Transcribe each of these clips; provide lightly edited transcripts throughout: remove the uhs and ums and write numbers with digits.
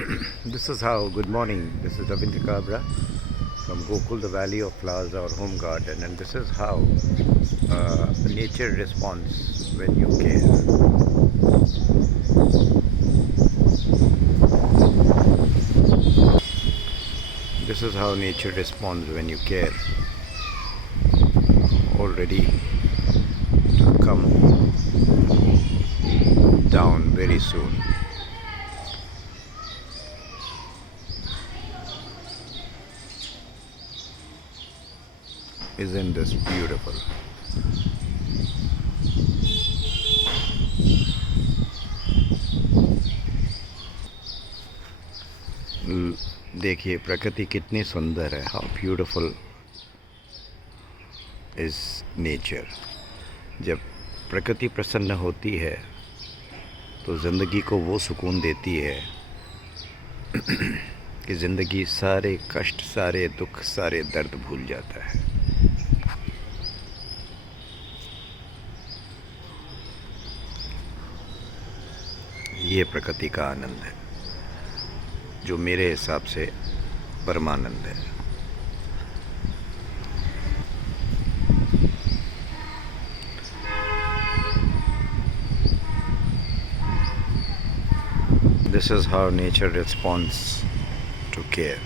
This is how, good morning, this is Ravindra Kabra from Gokul, the Valley of Flowers, our home garden, and this is how nature responds when you care. This is how nature responds when you care. All ready to come down very soon. Isn't this beautiful? देखिए प्रकृति कितनी सुंदर है. How beautiful is nature. जब प्रकृति प्रसन्न होती है तो ज़िंदगी को वो सुकून देती है कि ज़िंदगी सारे कष्ट, सारे दुख, सारे दर्द भूल जाता है. ये प्रकृति का आनंद है जो मेरे हिसाब से परमानंद है. This is how nature responds to care.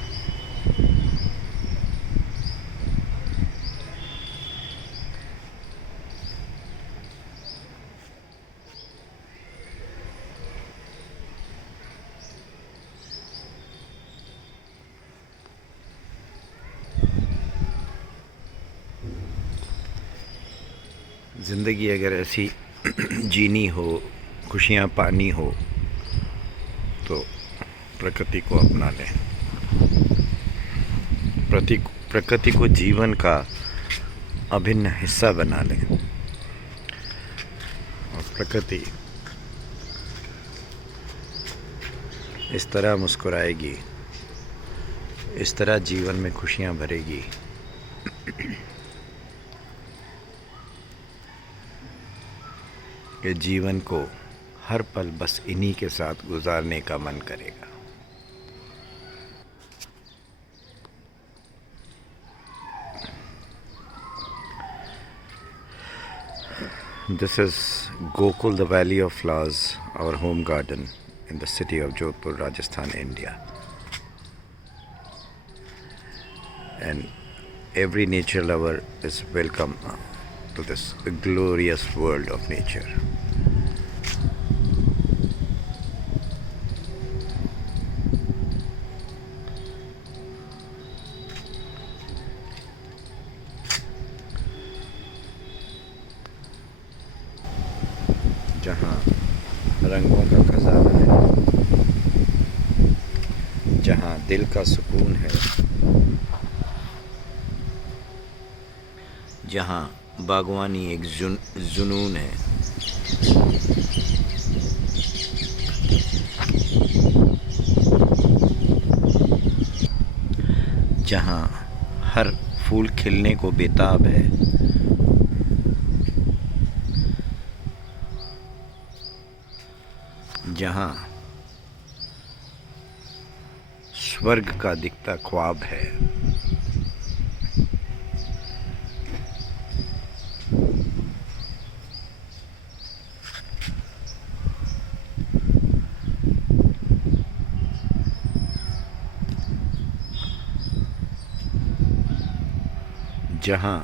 ज़िंदगी अगर ऐसी जीनी हो, खुशियाँ पानी हो, तो प्रकृति को अपना लें. प्रकृति को जीवन का अभिन्न हिस्सा बना लें. और प्रकृति इस तरह मुस्कुराएगी, इस तरह जीवन में खुशियाँ भरेगी कि जीवन को हर पल बस इन्हीं के साथ गुजारने का मन करेगा. This is Gokul, the Valley of Flowers, our home garden in the city of Jodhpur, Rajasthan, India. And every nature lover is welcome to this glorious world of nature. जहाँ रंगों का खजाना है, जहाँ दिल का सुकून है, जहाँ बागवानी एक जुनून है, जहाँ हर फूल खिलने को बेताब है, जहाँ स्वर्ग का दिखता ख्वाब है, जहाँ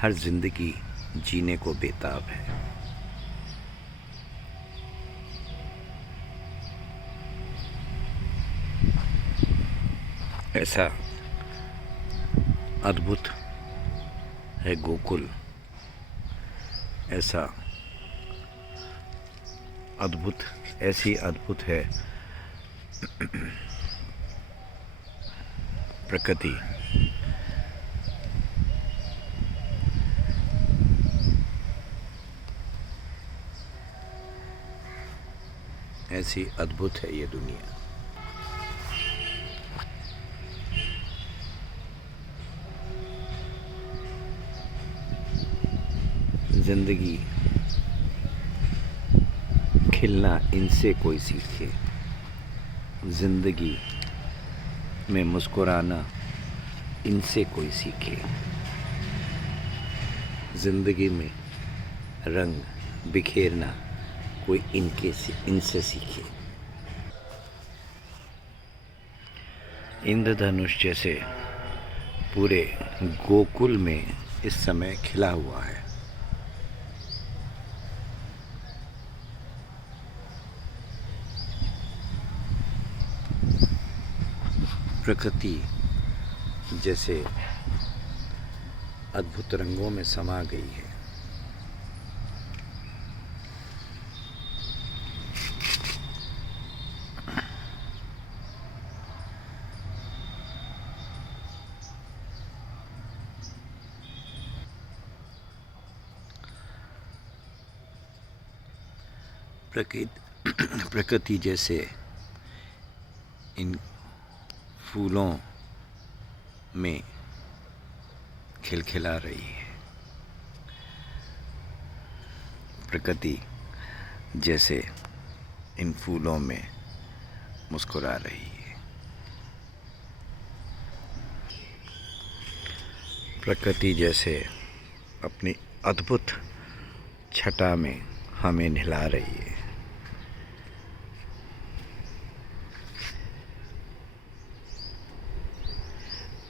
हर जिंदगी जीने को बेताब है. ऐसा अद्भुत है गोकुल, ऐसा अद्भुत, ऐसी अद्भुत है प्रकृति. ऐसी अद्भुत है ये दुनिया. जिंदगी खिलना इनसे कोई सीखे. जिंदगी में मुस्कुराना इनसे कोई सीखे, जिंदगी में रंग बिखेरना कोई इनसे सीखे। इंद्रधनुष जैसे पूरे गोकुल में इस समय खिला हुआ है। प्रकृति जैसे अद्भुत रंगों में समा गई है। प्रकृति जैसे इन फूलों में खिलखिला रही है। प्रकृति जैसे इन फूलों में मुस्कुरा रही है। प्रकृति जैसे अपनी अद्भुत छटा में हमें नहला रही है।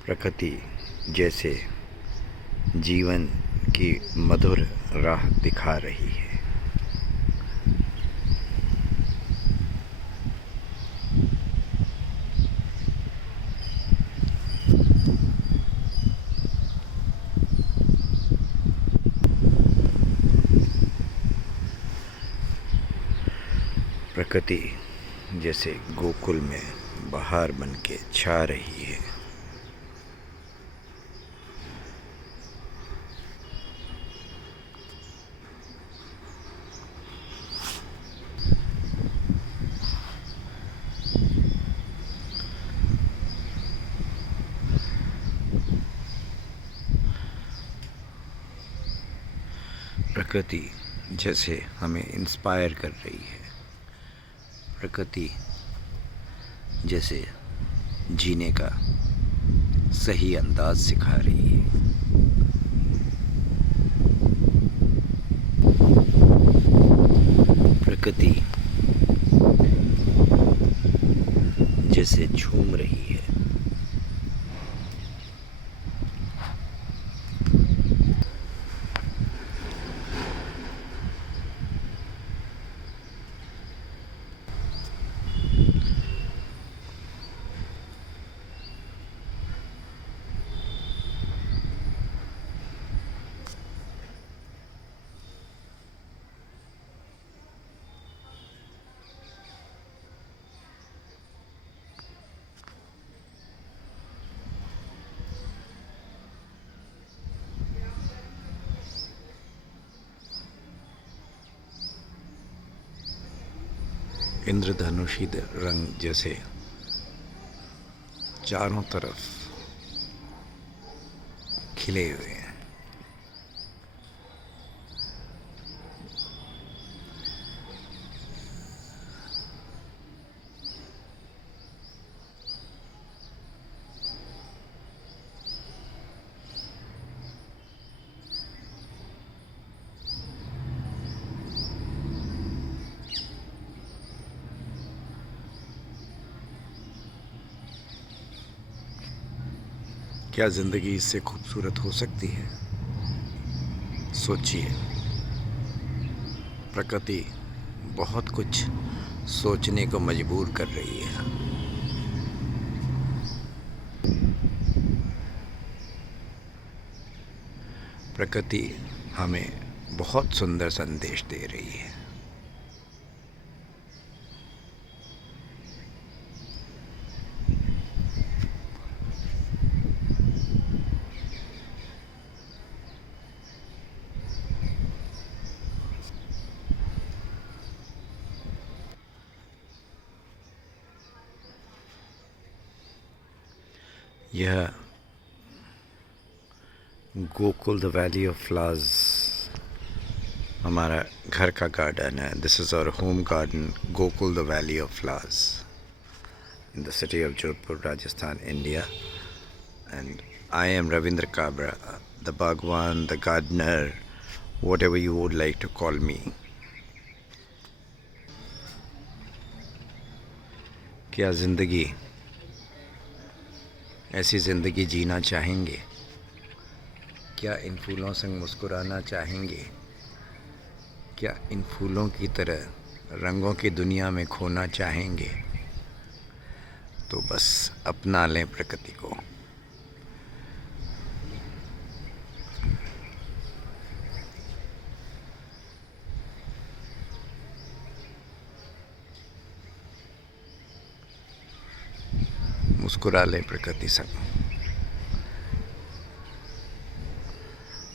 प्रकृति जैसे जीवन की मधुर राह दिखा रही है। प्रकृति जैसे गोकुल में बहार बन के छा रही है। प्रकृति जैसे हमें इंस्पायर कर रही है। प्रकृति जैसे जीने का सही अंदाज सिखा रही है। प्रकृति जैसे झूम रही है। इंद्रधनुषी रंग जैसे चारों तरफ खिले हुए हैं। क्या ज़िंदगी इससे खूबसूरत हो सकती है? सोचिए, प्रकृति बहुत कुछ सोचने को मजबूर कर रही है। प्रकृति हमें बहुत सुंदर संदेश दे रही है। यह Gokul the valley of flowers हमारा घर का गार्डन है। This is our home garden, Gokul the valley of flowers. in the city of Jodhpur, Rajasthan, India. And I am Ravindra Kabra, the Bhagwan, the gardener, whatever you would like to call me. क्या ज़िंदगी, ऐसी ज़िंदगी जीना चाहेंगे? क्या इन फूलों संग मुस्कुराना चाहेंगे? क्या इन फूलों की तरह रंगों की दुनिया में खोना चाहेंगे? तो बस अपना लें प्रकृति को। मुस्कुरा लें प्रकृति संग।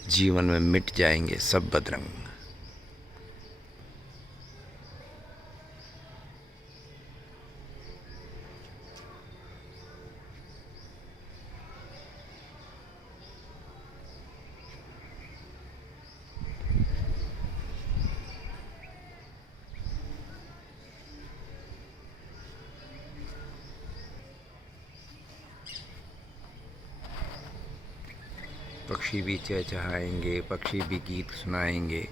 जीवन में मिट जाएंगे सब बदरंग। पक्षी भी चहचहाएंगे, पक्षी भी गीत सुनाएंगे।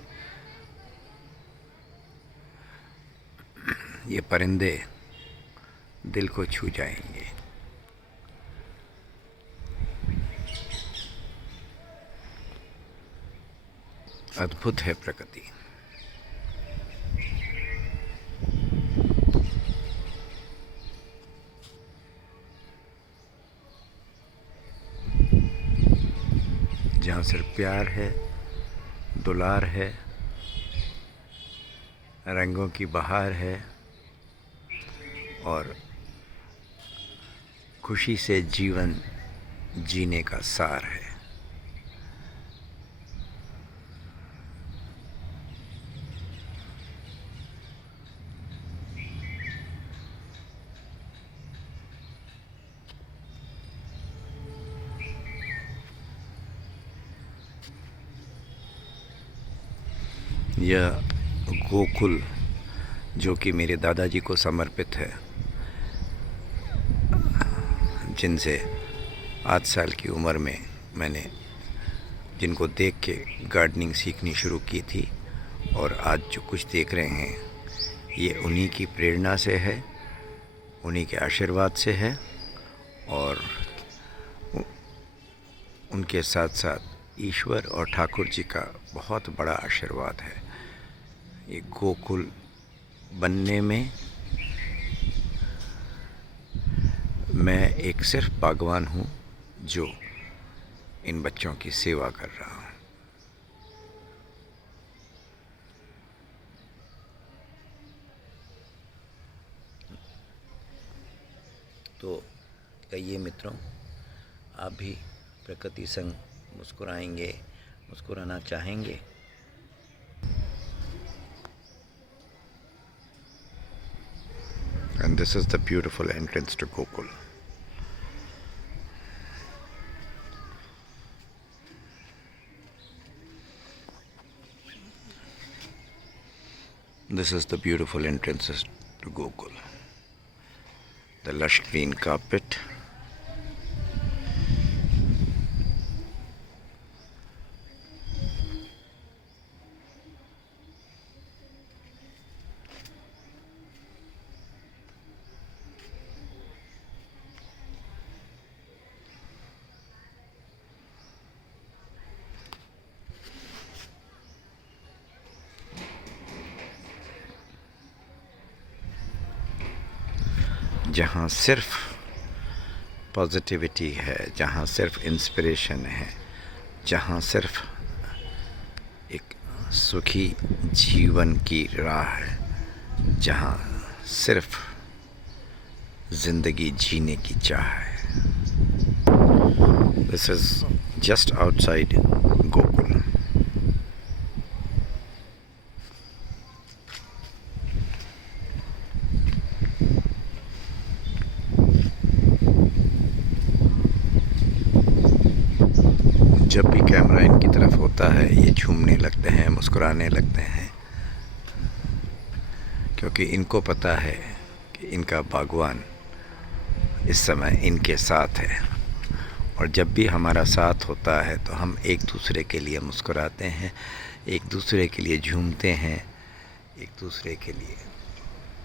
ये परिंदे दिल को छू जाएंगे। अद्भुत है प्रकृति। जहाँ सिर्फ प्यार है, दुलार है, रंगों की बहार है और खुशी से जीवन जीने का सार है। यह गोकुल जो कि मेरे दादाजी को समर्पित है, जिनसे 8 साल की उम्र में मैंने जिनको देख के गार्डनिंग सीखनी शुरू की थी, और आज जो कुछ देख रहे हैं ये उन्हीं की प्रेरणा से है, उन्हीं के आशीर्वाद से है, और उनके साथ साथ ईश्वर और ठाकुर जी का बहुत बड़ा आशीर्वाद है। ये गोकुल बनने में मैं एक सिर्फ बागवान हूँ जो इन बच्चों की सेवा कर रहा हूँ। तो कहिए मित्रों, आप भी प्रकृति संग मुस्कुराएंगे, मुस्कुराना चाहेंगे? And this is the beautiful entrance to Gokul. This is the beautiful entrances to Gokul. The lush green carpet. जहाँ सिर्फ पॉजिटिविटी है, जहाँ सिर्फ इंस्पिरेशन है, जहाँ सिर्फ एक सुखी जीवन की राह है, जहाँ सिर्फ ज़िंदगी जीने की चाह है। This is just outside Gokul. जब भी कैमरा इनकी तरफ होता है ये झूमने लगते हैं, मुस्कुराने लगते हैं, क्योंकि इनको पता है कि इनका बागवान इस समय इनके साथ है। और जब भी हमारा साथ होता है तो हम एक दूसरे के लिए मुस्कुराते हैं, एक दूसरे के लिए झूमते हैं, एक दूसरे के लिए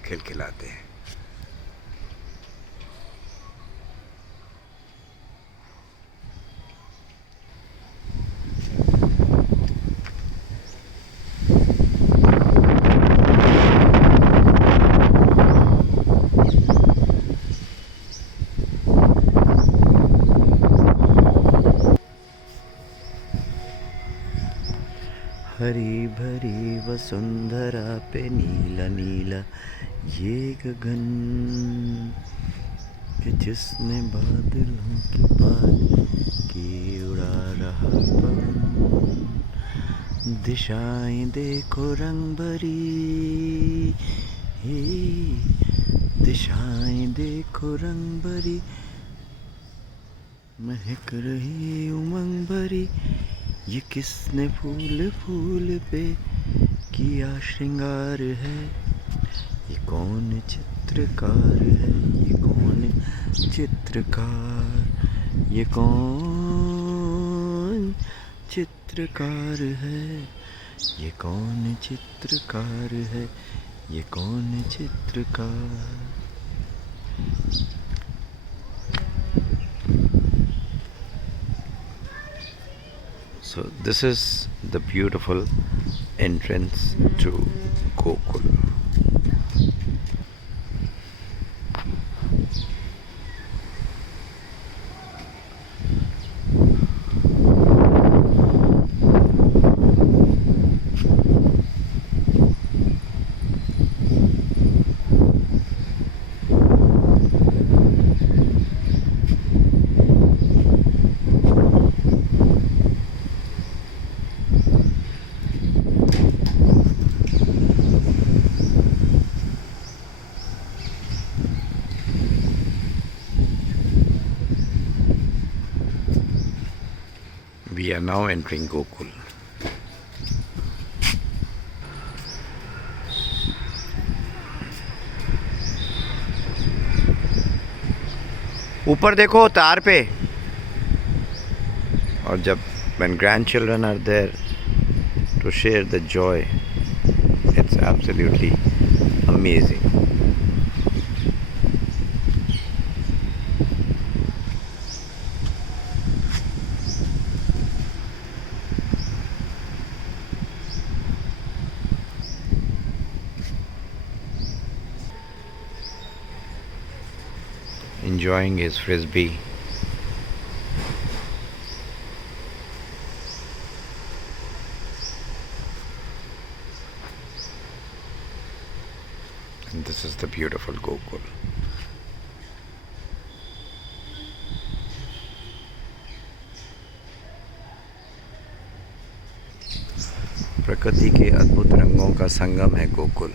खिलखिलाते हैं। हरी भरी वसुंधरा पे नीला नीला ये गगन कि जिसने बादलों की पालकी उड़ा रहा पवन। दिशाएं देखो रंग भरी, दिशाएं देखो रंग भरी, महक रही उमंग भरी। ये किसने फूल फूल पे किया श्रृंगार है, ये कौन चित्रकार है, ये कौन चित्रकार, ये कौन चित्रकार है, ये कौन चित्रकार है, ये कौन चित्रकार। So this is the beautiful entrance to Gokul. We are now entering Gokul. ऊपर देखो तार पे। और जब when grandchildren are there to share the joy, it's absolutely amazing. Enjoying his frisbee. And this is the beautiful Gokul. प्रकृति के अद्भुत रंगों का संगम है Gokul.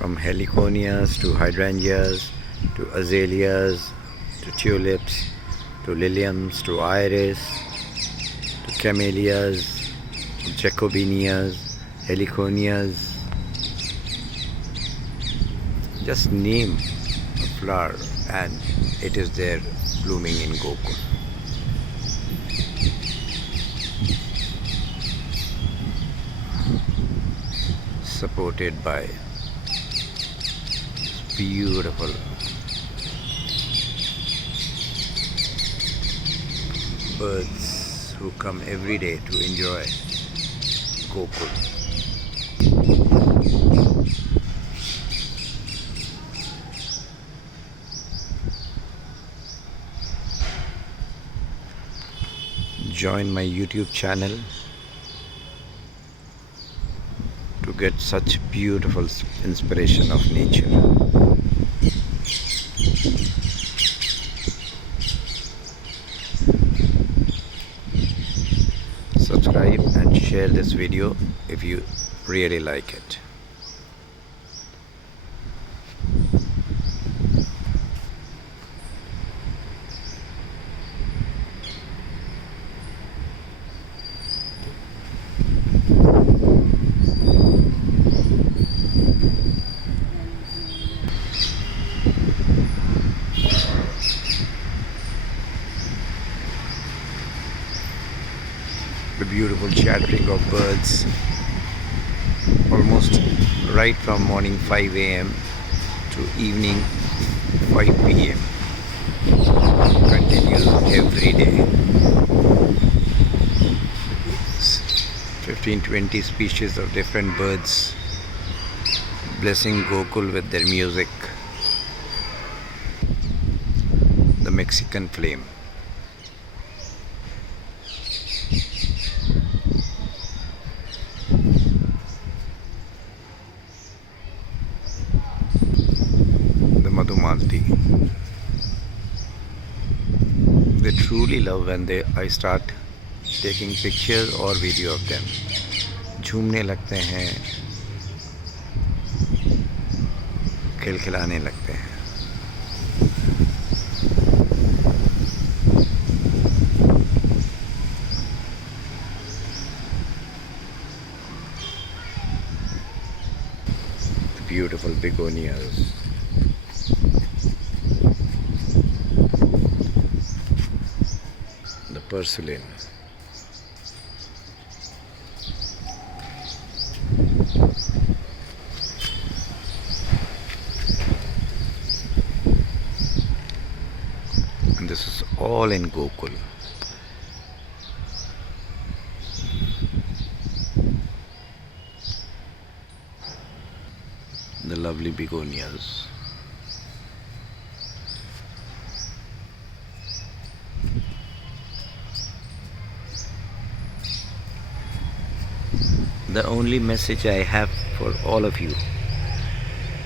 From heliconias to hydrangeas to azaleas to tulips to liliums to iris to camellias, jacobinias, heliconias. Just name a flower and it is there blooming in Gokul. Supported by beautiful birds who come every day to enjoy Gokul. Join my YouTube channel to get such beautiful inspiration of nature. Subscribe and share this video if you really like it. The beautiful chattering of birds, almost right from morning 5 a.m. to evening 5 p.m. continues every day. 15-20 species of different birds blessing Gokul with their music. The Mexican flame. The Madhumalti. They truly love when I start taking pictures or video of them. झूमने लगते हैं, खिलखिलाने लगते हैं. The beautiful begonias. The pursulane. And this is all in Gokul. The lovely begonias. The only message I have for all of you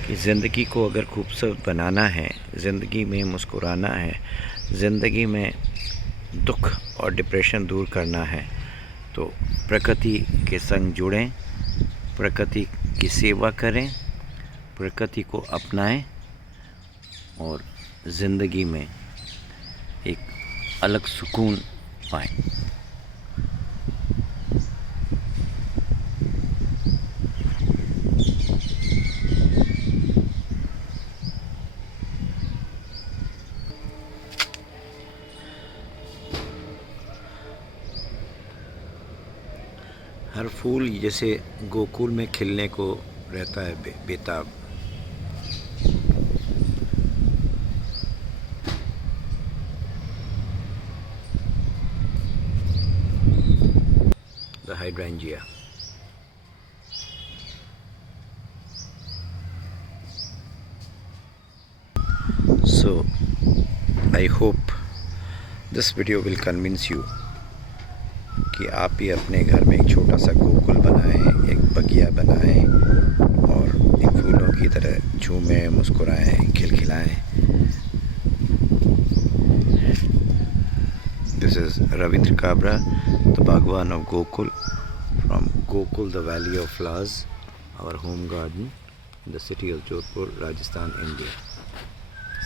कि ज़िंदगी को अगर खूबसूरत बनाना है, ज़िंदगी में मुस्कुराना है, ज़िंदगी में दुख और डिप्रेशन दूर करना है, तो प्रकृति के संग जुड़ें, प्रकृति की सेवा करें, प्रकृति को अपनाएं और ज़िंदगी में एक अलग सुकून पाएं. हर फूल जैसे गोकुल में खिलने को रहता है बेताब. The hydrangea. So I hope this video will convince you कि आप भी अपने घर में एक छोटा सा गोकुल बनाएं, एक बगिया बनाएं और इन फूलों की तरह Jhoomein, मुस्कुराएं, खिलखिलाएं. This is Ravindra Kabra, the Bhagwan of Gokul, from Gokul, the Valley of Flowers, our home garden in the city of Jodhpur, Rajasthan, India.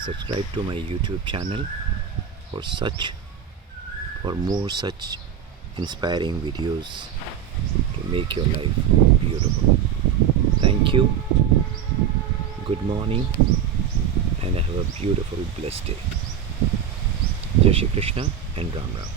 Subscribe to my YouTube channel for more such inspiring videos to make your life beautiful. Thank you. Good morning and have a beautiful blessed day. Jai Shri Krishna and Ram Ram.